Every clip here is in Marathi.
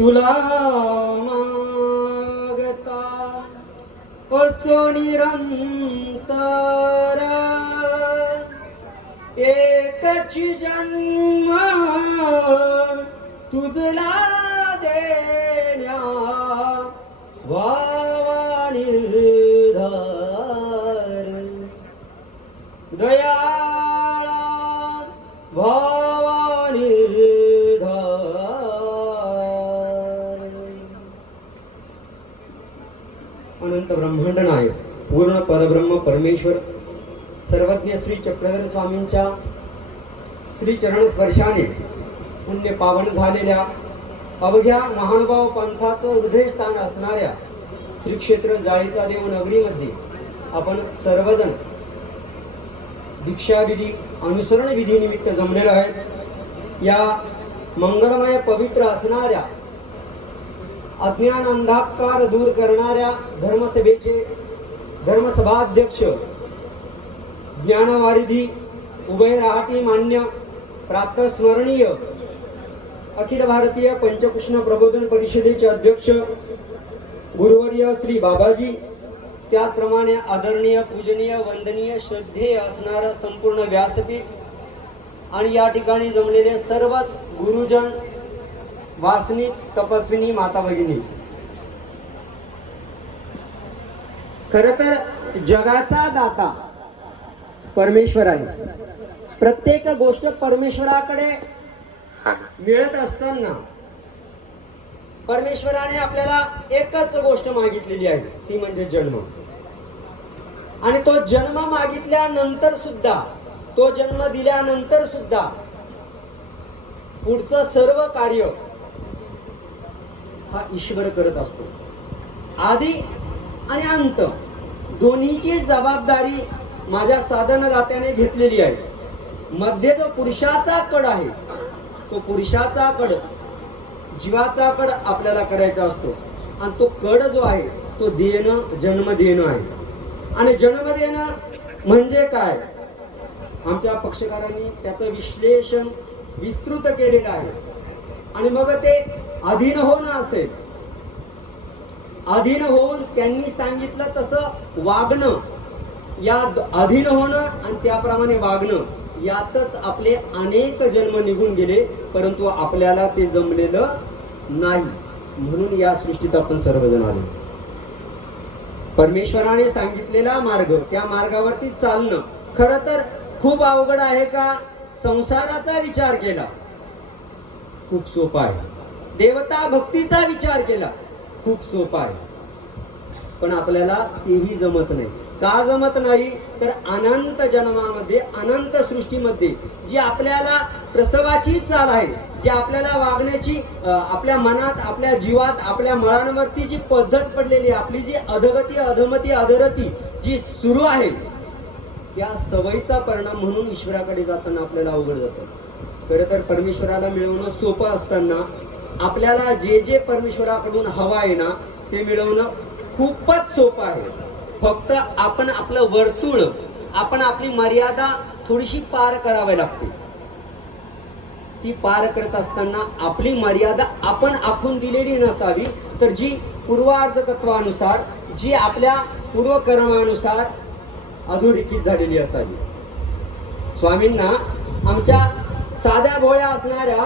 तुला मागता असो निरंतर एकच जन्म तुझला देण्या वावा निर्धार दयाळा भावा निर्धार अनंत ब्रह्मांड नायक पूर्ण परब्रह्म परमेश्वर सर्वज्ञ श्री चक्रधर स्वामींच्या श्री चरण स्पर्शाने पुण्य पावन झालेल्या अवघ्या महानुभाव पंथाचं हृदयस्थान असणाऱ्या श्री क्षेत्र जाळीचा देव नगरीमध्ये आपण सर्वजण दीक्षाविधी अनुसरण विधी निमित्त जमलेलो आहेत। या मंगलमय पवित्र असणाऱ्या अज्ञान अंधकार दूर करणाऱ्या धर्मसभेचे धर्मसभाध्यक्ष ज्ञानवारिधी उभय राहटी मान्य प्रातस्मरणीय अखिल भारतीय पंचकृष्ण प्रबोधन परिषदेचे अध्यक्ष गुरुवर्य श्री बाबाजी, त्याचप्रमाणे आदरणीय पूजनीय वंदनीय श्रद्धेय असणारं संपूर्ण व्यासपीठ आणि या ठिकाणी जमलेले सर्वच गुरुजन, वासनिक, तपस्विनी, माता भगिनी। खरं तर जगाचा दाता परमेश्वर आहे। प्रत्येक गोष्ट परमेश्वराकडे मिळत असताना परमेश्वराने आपल्याला एकच गोष्ट मागितलेली आहे, ती म्हणजे जन्म। आणि तो जन्म मागितल्यानंतर सुद्धा, तो जन्म दिल्यानंतर सुद्धा पुढचं सर्व कार्य हा ईश्वर करत असतो। आदि आणि अंत दोन्हीची जबाबदारी माझ्या साधनदात्याने घेतलेली आहे। मध्ये जो पुरुषाचा कड आहे, तो पुरुषाचा कड, जीवाचा कड आपल्याला करायचा असतो। आणि तो कड जो आहे तो देणं, जन्म देणं आहे। आणि जन्म देणं म्हणजे काय, आमच्या पक्षकारांनी त्याचं विश्लेषण विस्तृत केलेलं आहे। आणि मग ते अधीन होणं असेल, अधीन होऊन त्यांनी सांगितलं तसं वागणं, या अधीन होणं आणि त्याप्रमाणे वागणं, यातच आपले अनेक जन्म निघून गेले, परंतु आपल्याला ते जमलेलं नाही। म्हणून या सृष्टीत आपण सर्वजण आलो। परमेश्वराने सांगितलेला मार्ग, त्या मार्गावरती चालणं खरं तर खूप अवघड आहे का? संसाराचा विचार केला खूप सोपा आहे, देवता भक्तीचा विचार केला खूप सोपा आहे, पण आपल्याला तेही जमत नाही। का जमत नाही तर अनंत जन्मामध्ये, अनंत सृष्टीमध्ये जी आपल्याला प्रसवाची चाल आहे, जी आपल्याला वागण्याची, आपल्या मनात, आपल्या जीवात, आपल्या मळांवरती जी पद्धत पडलेली आहे, आपली जी अधगती, अधमती, अधरती जी सुरू आहे, त्या सवयीचा परिणाम म्हणून ईश्वराकडे जाताना आपल्याला अवघड जातं। खरं तर परमेश्वराला मिळवणं सोपं असताना आपल्याला जे जे परमेश्वराकडून हवं आहे ना, ते मिळवणं खूपच सोपं आहे। फक्त आपण आपलं वर्तुळ, आपण आपली मर्यादा थोडीशी पार करावी लागते। ती पार करत असताना आपली मर्यादा आपण आखून दिलेली नसावी, तर जी पूर्वार्जकत्वानुसार, जी आपल्या पूर्वकर्मानुसार अधोरेखित झालेली असावी। स्वामींना आमच्या साध्या भोळ्या असणाऱ्या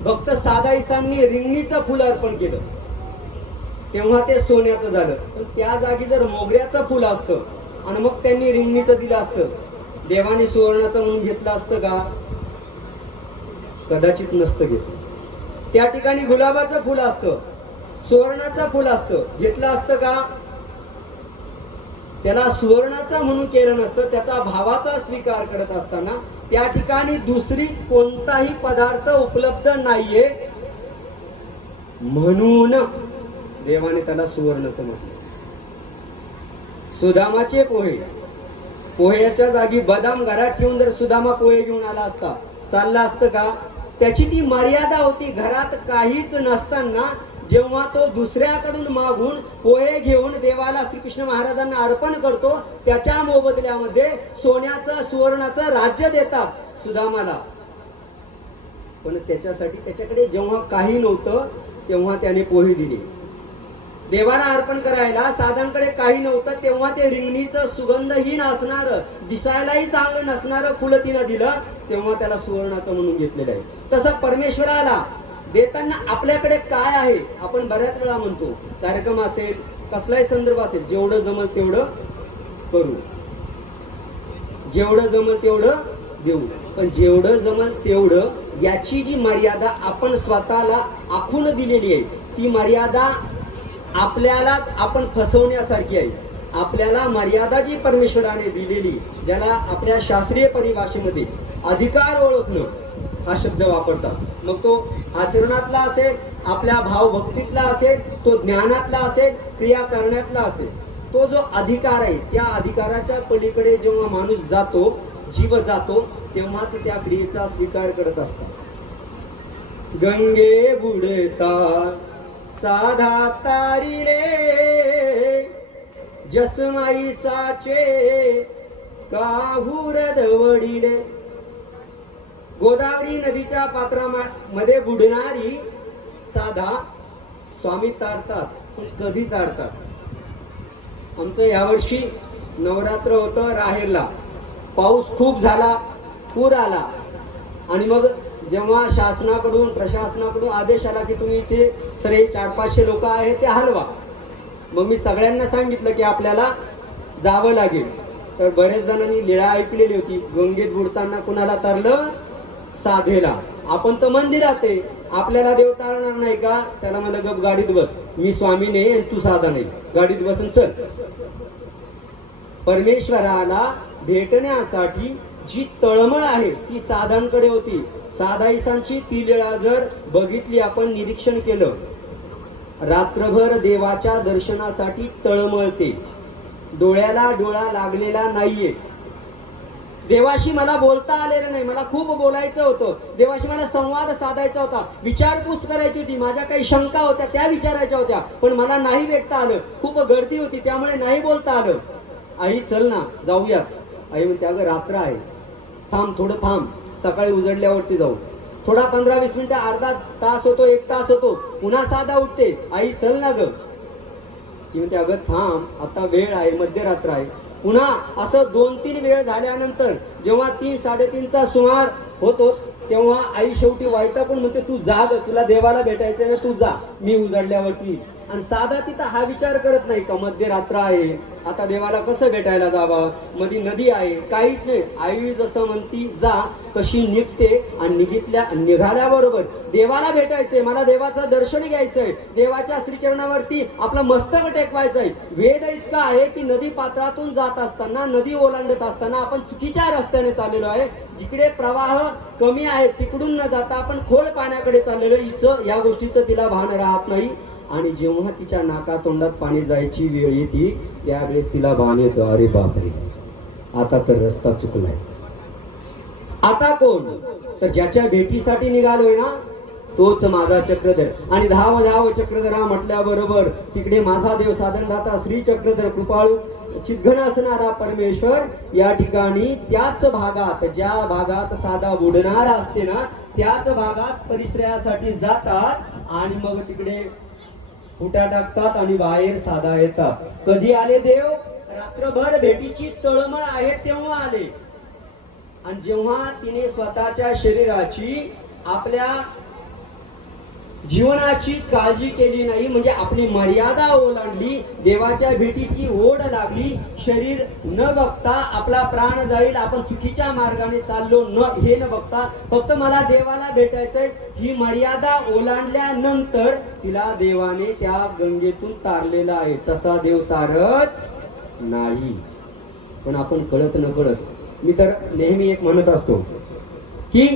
भक्त साधाईसांनी रिंगणीचं फुल अर्पण केलं, तेव्हा ते सोन्याचं झालं। पण त्या जागी जर मोगऱ्याचं फुल असतं आणि मग त्यांनी रिंगणीचं दिलं असतं, देवाने सुवर्णाचं म्हणून घेतलं असतं का? कदाचित नसतं घेतलं। त्या ठिकाणी गुलाबाचं फुल असतं, सुवर्णाचं फुल असतं, घेतलं असतं का? त्याला सुवर्णाचं म्हणून केलं नसतं। त्याचा भावाचा स्वीकार करत असताना त्या ठिकाणी दुसरी कोणताही पदार्थ उपलब्ध नाहीये, म्हणून देवाने त्याला सुवर्णाचं म्हटलं। सुदामाचे पोहे, पोह्याच्या जागी बदाम घरात ठेवून जर सुदामा पोहे घेऊन आला असता, चालला असतं का? त्याची ती मर्यादा होती। घरात काहीच नसताना जेव्हा तो दुसऱ्याकडून मागून पोहे घेऊन देवाला श्रीकृष्ण महाराजांना अर्पण करतो, त्याच्या मोबदल्यामध्ये सोन्याचं, सुवर्णाचं राज्य देतात सुदामाला। पण त्याच्यासाठी त्याच्याकडे जेव्हा काही नव्हतं तेव्हा त्याने पोहे दिले. देवाला अर्पण करायला साधांकडे काही नव्हतं, तेव्हा ते रिंगणीचं सुगंधहीन असणार, दिसायलाही चांगलं नसणारं फुलं तिनं दिलं, तेव्हा त्याला सुवर्णाचं म्हणून घेतलेलं आहे. तसं परमेश्वराला देताना आपल्याकडे काय आहे, आपण बऱ्याच वेळा म्हणतो, कार्यक्रम असेल, कसलाही संदर्भ असेल, जेवढं जमल तेवढं करू, जेवढं जमल तेवढं देऊ. पण जेवढं जमल तेवढं याची जी मर्यादा आपण स्वतःला आखून दिलेली आहे, ती मर्यादा आपल्यालाच आपण फसवण्यासारखी आहे. आपल्याला मर्यादा जी परमेश्वराने दिलेली, ज्याला आपल्या शास्त्रीय परिभाषेमध्ये अधिकार ओळखणं हा शब्द वापरतात. मग तो आचरणातला असेल, आपल्या भावभक्तीतला असेल, तो ज्ञानातला असेल, क्रिया करण्यातला असेल, तो जो अधिकार आहे, त्या अधिकाराच्या पलीकडे जेव्हा माणूस जातो, जीव जातो, तेव्हाच त्या क्रियेचा स्वीकार करत असतात. गंगे बुडता साधा तारिले, जसमाई साचे काहूर दवडिले. गोदावरी नदीच्या पात्रामध्ये बुडणारी साधा स्वामी तारतात, पण कधी तारतात? आमचं यावर्षी नवरात्र होतं राहेरला, पाऊस खूप झाला, पूर आला, आणि मग जेव्हा शासनाकडून प्रशासनाकडून आदेश आला की तुम्ही इथे सगळे 400-500 लोक आहेत ते हलवा, मग मी सगळ्यांना सांगितलं की आपल्याला जावं लागेल. तर बरेच जणांनी लीळा ऐकलेली होती, गंगेत बुडताना कुणाला तारलं? साधेला. आपण तर मंदिरात आहे, आपल्याला देव तारणार नाही का? त्याला मला गप गाडीत बस, मी स्वामी नाही आणि तू साधा नाही, गाडीत बसून चल. परमेश्वराला भेटण्यासाठी जी तळमळ आहे ती साधांकडे होती. साधाईसांची ती लीळा जर बघितली, आपण निरीक्षण केलं, रात्रभर देवाच्या दर्शनासाठी तळमळते, डोळ्याला डोळा लागलेला नाहीये. देवाशी मला बोलता आलेलं नाही, मला खूप बोलायचं होतं, देवाशी मला संवाद साधायचा होता, विचारपूस करायची होती, माझ्या काही शंका होत्या त्या विचारायच्या होत्या, पण मला नाही भेटता आलं, खूप गर्दी होती त्यामुळे नाही बोलता आलं. आई चल ना जाऊयात. आई म्हणते अगं रात्र आहे, थांब थोडं थांब, सकाळी उजडल्यावरती जाऊ. थोडा 15-20 मिनिटं, अर्धा तास होतो, 1 तास होतो, पुन्हा साधा उठते, आई चल ना ग. ती म्हणते अगं थांब, आता वेळ आहे, मध्यरात्र आहे. पुन्हा असं 2-3 वेळ झाल्यानंतर जेव्हा 3-3:30चा सुमार होतो, तेव्हा आई शेवटी वैतागून म्हणते तू जा ग, तुला देवाला भेटायचं ना, तू जा, मी उजडल्यावरती. आणि साधा तिथं हा विचार करत नाही का मध्यरात्र आहे, आता देवाला कसं भेटायला जावं, मध्ये नदी आहे, काहीच नाही. आई जसं म्हणती जा, तशी निघते, आणि निघाल्याबरोबर देवाला भेटायचंय, मला देवाचं दर्शन घ्यायचंय, देवाच्या श्रीचरणावरती आपलं मस्तक टेकवायचंय. वेद इतका आहे की नदी पात्रातून जात असताना, नदी ओलांडत असताना आपण चुकीच्या रस्त्याने चाललेलो आहे, जिकडे प्रवाह कमी आहे तिकडून न जाता आपण खोल पाण्याकडे चाललेलो. हिचं या गोष्टीचं तिला भान राहत नाही, आणि जेव्हा तिच्या नाकातोंडात पाणी जायची वेळ येते त्यावेळेस तिला भान येतं, अरे बापरे आता तर रस्ता चुकलाय. आता कोण? तर ज्याच्या भेटीसाठी निघालोय ना तोच माझा चक्रधर. आणि धाव चक्रधरा म्हटल्याबरोबर तिकडे माझा देव साधनदाता श्री चक्रधर कृपाळू चितघन असणारा परमेश्वर या ठिकाणी त्याच भागात, ज्या भागात साधा बुडणार असते ना त्याच भागात परिश्रयासाठी जातात, आणि मग तिकडे फुटा टाकतात आणि बाहेर साधा येतात. कधी आले देव? रात्रभर भेटीची तळमळ आहे तेव्हा आले. आणि जेव्हा तिने स्वतःच्या शरीराची, आपल्या जीवनाची काळजी केली नाही, म्हणजे आपली मर्यादा ओलांडली, देवाच्या भेटीची ओढ लागली, शरीर न बघता आपला प्राण जाईल, आपण चुकीच्या मार्गाने चाललो न हे न बघता फक्त मला देवाला भेटायचंय ही मर्यादा ओलांडल्यानंतर तिला देवाने त्या गंगेतून तारलेला आहे. तसा देव तारत नाही. पण आपण कळत न कळत, मी तर नेहमी एक म्हणत असतो की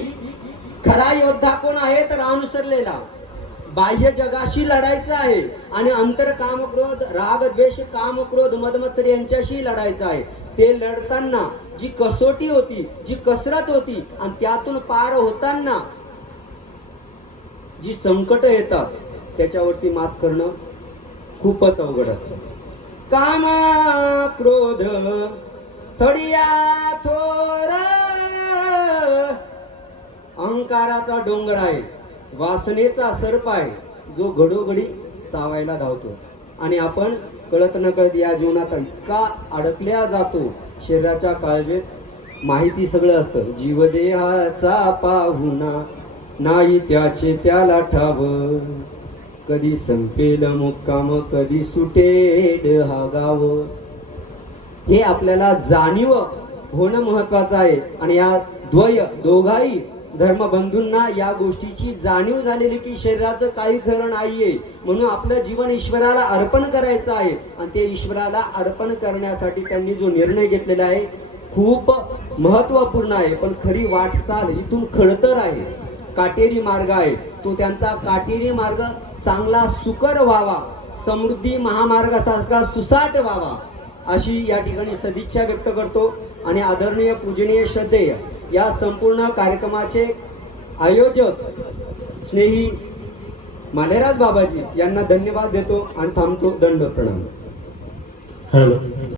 खरा योद्धा कोण आहे तर अनुसरलेला. बाह्य जगाशी लढायचं आहे आणि अंतर काम क्रोध राग द्वेष काम क्रोध मदमत्सर यांच्याशी लढायचं आहे. ते लढताना जी कसोटी होती, जी कसरत होती, आणि त्यातून पार होताना जी संकट येतात त्याच्यावरती मात करणं खूपच अवघड असतं. काम क्रोध थोडिया थोर अहंकाराचा डोंगर आहे, वासनेचा सर्प आहे, जो घडोघडी चावायला धावतो आणि आपण कळत नकळत या जीवनात इतका अडकल्या जातो. शरीराच्या काळजीत माहिती सगळं असतं. जीवदेहाचा पाहुणा नाही त्याचे त्याला ठाव, कधी संपेल मुक्काम कधी सुटेल हा गाव. हे आपल्याला जाणीव होणं महत्वाचं आहे. आणि या दोघाही धर्मबंधूंना या गोष्टीची जाणीव झालेली की शरीराचं काही खरं नाहीये, म्हणून आपलं जीवन ईश्वराला अर्पण करायचं आहे. आणि ते ईश्वराला अर्पण करण्यासाठी त्यांनी जो निर्णय घेतलेला आहे खूप महत्वपूर्ण आहे. पण खरी वाटचाल इथून खडतर आहे, काटेरी मार्ग आहे. तो त्यांचा काटेरी मार्ग चांगला सुकर व्हावा, समृद्धी महामार्गासारखा सुसाट व्हावा, अशी या ठिकाणी सदिच्छा व्यक्त करतो. आणि आदरणीय पूजनीय श्रद्धेय या संपूर्ण कार्यक्रमाचे आयोजक स्नेही मालेराज बाबाजी यांना धन्यवाद देतो आणि थांबतो. दंड प्रणाम. हॅलो.